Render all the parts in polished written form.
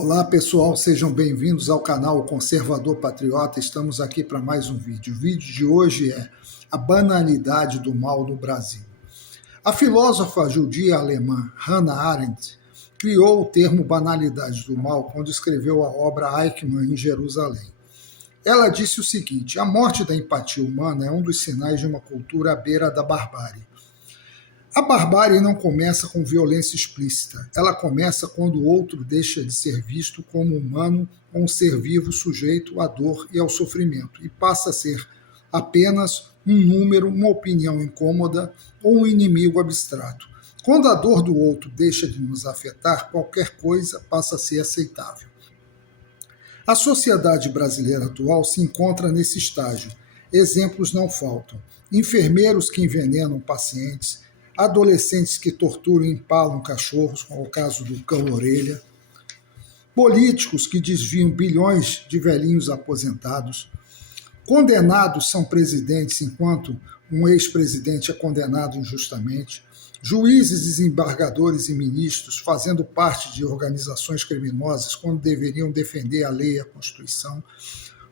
Olá pessoal, sejam bem-vindos ao canal Conservador Patriota. Estamos aqui para mais um vídeo. O vídeo de hoje é a banalidade do mal no Brasil. A filósofa judia alemã Hannah Arendt criou o termo banalidade do mal quando escreveu a obra Eichmann em Jerusalém. Ela disse o seguinte: a morte da empatia humana é um dos sinais de uma cultura à beira da barbárie. A barbárie não começa com violência explícita, ela começa quando o outro deixa de ser visto como humano ou um ser vivo sujeito à dor e ao sofrimento e passa a ser apenas um número, uma opinião incômoda ou um inimigo abstrato. Quando a dor do outro deixa de nos afetar, qualquer coisa passa a ser aceitável. A sociedade brasileira atual se encontra nesse estágio. Exemplos não faltam. Enfermeiros que envenenam pacientes, adolescentes que torturam e empalam cachorros, como o caso do cão-orelha, políticos que desviam bilhões de velhinhos aposentados, condenados são presidentes enquanto um ex-presidente é condenado injustamente, juízes, desembargadores e ministros fazendo parte de organizações criminosas quando deveriam defender a lei e a Constituição.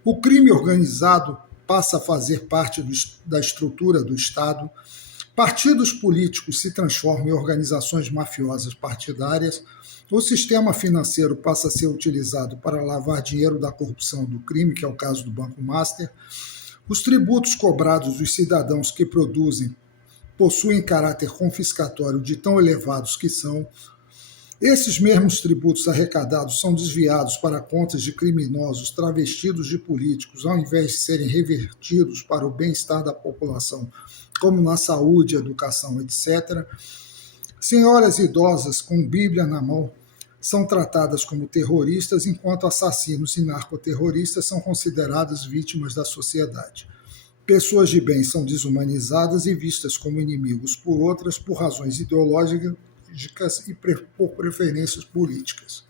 O crime organizado passa a fazer parte da estrutura do Estado. Partidos políticos se transformam em organizações mafiosas partidárias, o sistema financeiro passa a ser utilizado para lavar dinheiro da corrupção do crime, que é o caso do Banco Master, os tributos cobrados dos cidadãos que produzem possuem caráter confiscatório de tão elevados que são. Esses mesmos tributos arrecadados são desviados para contas de criminosos travestidos de políticos, ao invés de serem revertidos para o bem-estar da população, como na saúde, educação, etc. Senhoras idosas com Bíblia na mão são tratadas como terroristas, enquanto assassinos e narcoterroristas são consideradas vítimas da sociedade. Pessoas de bem são desumanizadas e vistas como inimigos por outras por razões ideológicas e por preferências políticas.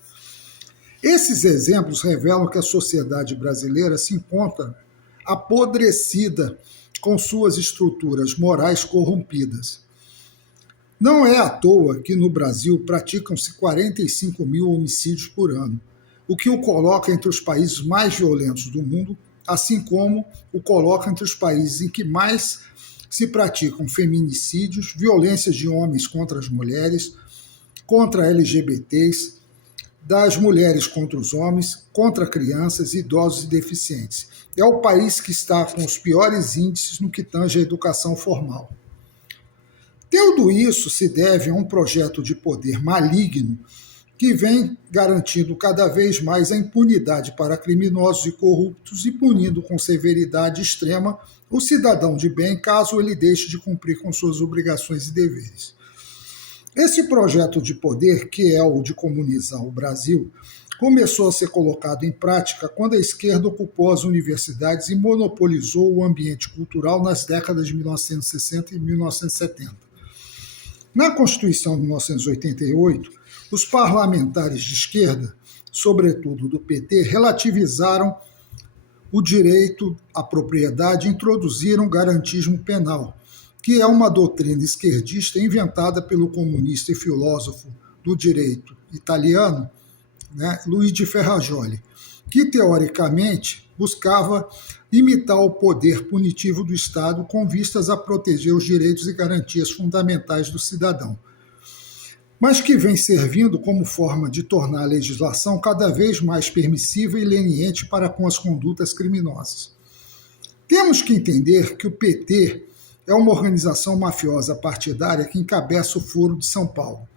Esses exemplos revelam que a sociedade brasileira se encontra apodrecida com suas estruturas morais corrompidas. Não é à toa que no Brasil praticam-se 45 mil homicídios por ano, o que o coloca entre os países mais violentos do mundo, assim como o coloca entre os países em que mais se praticam feminicídios, violências de homens contra as mulheres, contra LGBTs, das mulheres contra os homens, contra crianças, idosos e deficientes. É o país que está com os piores índices no que tange à educação formal. Tudo isso se deve a um projeto de poder maligno que vem garantindo cada vez mais a impunidade para criminosos e corruptos e punindo com severidade extrema o cidadão de bem caso ele deixe de cumprir com suas obrigações e deveres. Esse projeto de poder, que é o de comunizar o Brasil, começou a ser colocado em prática quando a esquerda ocupou as universidades e monopolizou o ambiente cultural nas décadas de 1960 e 1970. Na Constituição de 1988, os parlamentares de esquerda, sobretudo do PT, relativizaram o direito à propriedade e introduziram o garantismo penal, que é uma doutrina esquerdista inventada pelo comunista e filósofo do direito italiano, Luigi Ferrajoli, que teoricamente buscava imitar o poder punitivo do Estado com vistas a proteger os direitos e garantias fundamentais do cidadão, mas que vem servindo como forma de tornar a legislação cada vez mais permissiva e leniente para com as condutas criminosas. Temos que entender que o PT é uma organização mafiosa partidária que encabeça o Foro de São Paulo,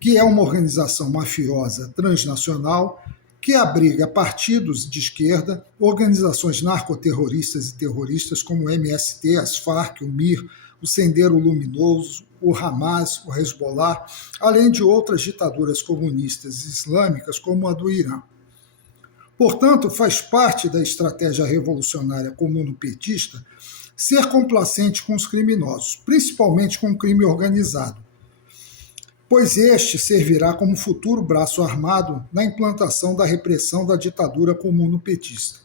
que é uma organização mafiosa transnacional que abriga partidos de esquerda, organizações narcoterroristas e terroristas como o MST, as Farc, o MIR, o Sendero Luminoso, o Hamas, o Hezbollah, além de outras ditaduras comunistas islâmicas como a do Irã. Portanto, faz parte da estratégia revolucionária comuno-petista ser complacente com os criminosos, principalmente com o crime organizado, pois este servirá como futuro braço armado na implantação da repressão da ditadura comuno-petista.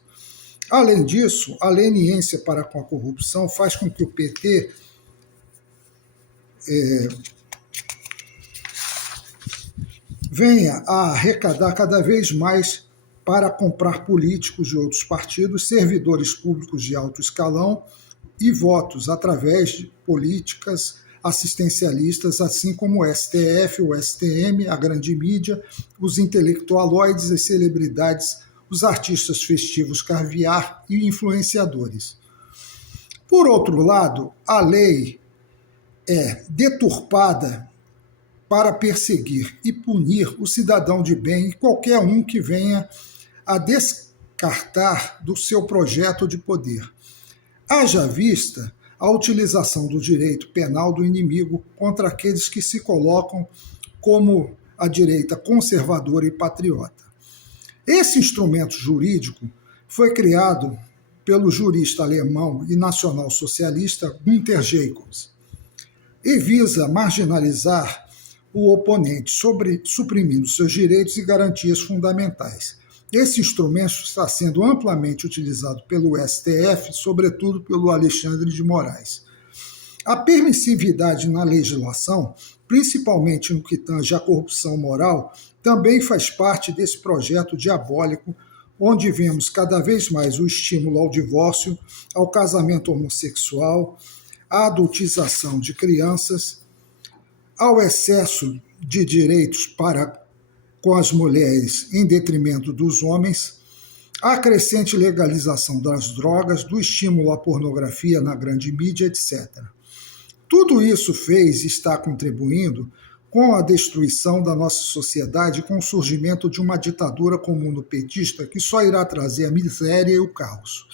Além disso, a leniência para com a corrupção faz com que o PT venha a arrecadar cada vez mais para comprar políticos de outros partidos, servidores públicos de alto escalão e votos através de políticas assistencialistas, assim como o STF, o STM, a grande mídia, os intelectualoides, as celebridades, os artistas festivos caviar e influenciadores. Por outro lado, a lei é deturpada para perseguir e punir o cidadão de bem e qualquer um que venha a descartar do seu projeto de poder. Haja vista a utilização do direito penal do inimigo contra aqueles que se colocam como a direita conservadora e patriota. Esse instrumento jurídico foi criado pelo jurista alemão e nacional-socialista Günter Jacobs e visa marginalizar o oponente, suprimindo seus direitos e garantias fundamentais. Esse instrumento está sendo amplamente utilizado pelo STF, sobretudo pelo Alexandre de Moraes. A permissividade na legislação, principalmente no que tange à corrupção moral, também faz parte desse projeto diabólico, onde vemos cada vez mais o estímulo ao divórcio, ao casamento homossexual, à adultização de crianças, ao excesso de direitos com as mulheres em detrimento dos homens, a crescente legalização das drogas, do estímulo à pornografia na grande mídia, etc. Tudo isso fez e está contribuindo com a destruição da nossa sociedade, com o surgimento de uma ditadura comunopetista que só irá trazer a miséria e o caos.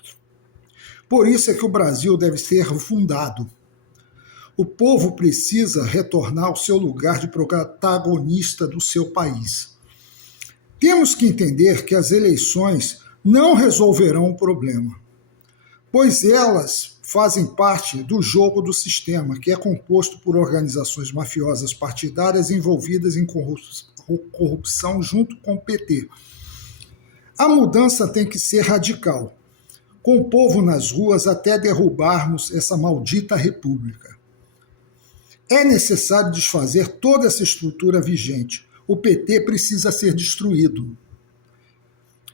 Por isso é que o Brasil deve ser refundado. O povo precisa retornar ao seu lugar de protagonista do seu país. Temos que entender que as eleições não resolverão o problema, pois elas fazem parte do jogo do sistema, que é composto por organizações mafiosas partidárias envolvidas em corrupção junto com o PT. A mudança tem que ser radical, com o povo nas ruas até derrubarmos essa maldita república. É necessário desfazer toda essa estrutura vigente. O PT precisa ser destruído,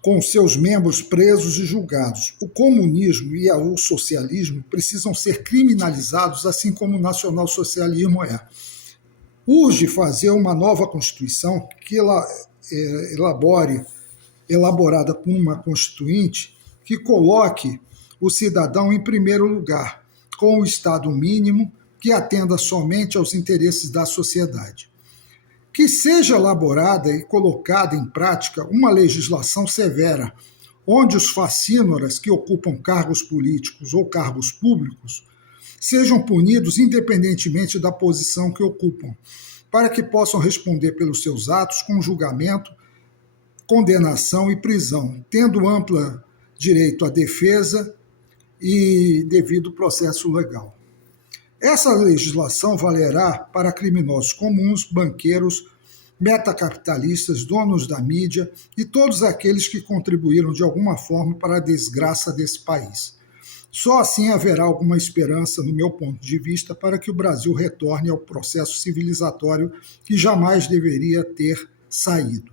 com seus membros presos e julgados. O comunismo e o socialismo precisam ser criminalizados, assim como o nacionalsocialismo é. Urge fazer uma nova Constituição que elaborada por uma Constituinte que coloque o cidadão em primeiro lugar, com o Estado mínimo que atenda somente aos interesses da sociedade. Que seja elaborada e colocada em prática uma legislação severa, onde os facínoras que ocupam cargos políticos ou cargos públicos sejam punidos independentemente da posição que ocupam, para que possam responder pelos seus atos com julgamento, condenação e prisão, tendo amplo direito à defesa e devido processo legal. Essa legislação valerá para criminosos comuns, banqueiros, metacapitalistas, donos da mídia e todos aqueles que contribuíram de alguma forma para a desgraça desse país. Só assim haverá alguma esperança, no meu ponto de vista, para que o Brasil retorne ao processo civilizatório que jamais deveria ter saído.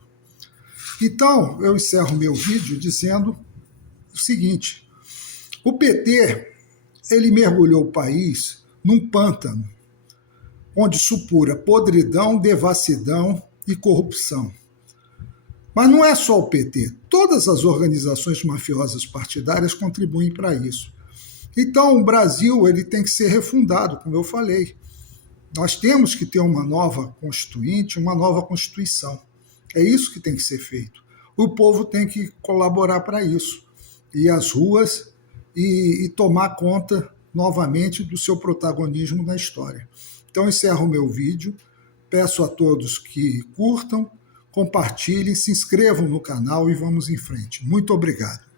Então, eu encerro meu vídeo dizendo o seguinte: o PT, ele mergulhou o país num pântano, onde supura podridão, devassidão e corrupção. Mas não é só o PT, todas as organizações mafiosas partidárias contribuem para isso. Então o Brasil ele tem que ser refundado, como eu falei. Nós temos que ter uma nova Constituinte, uma nova Constituição. É isso que tem que ser feito. O povo tem que colaborar para isso, ir às ruas e tomar conta novamente do seu protagonismo na história. Então, encerro o meu vídeo, peço a todos que curtam, compartilhem, se inscrevam no canal e vamos em frente. Muito obrigado.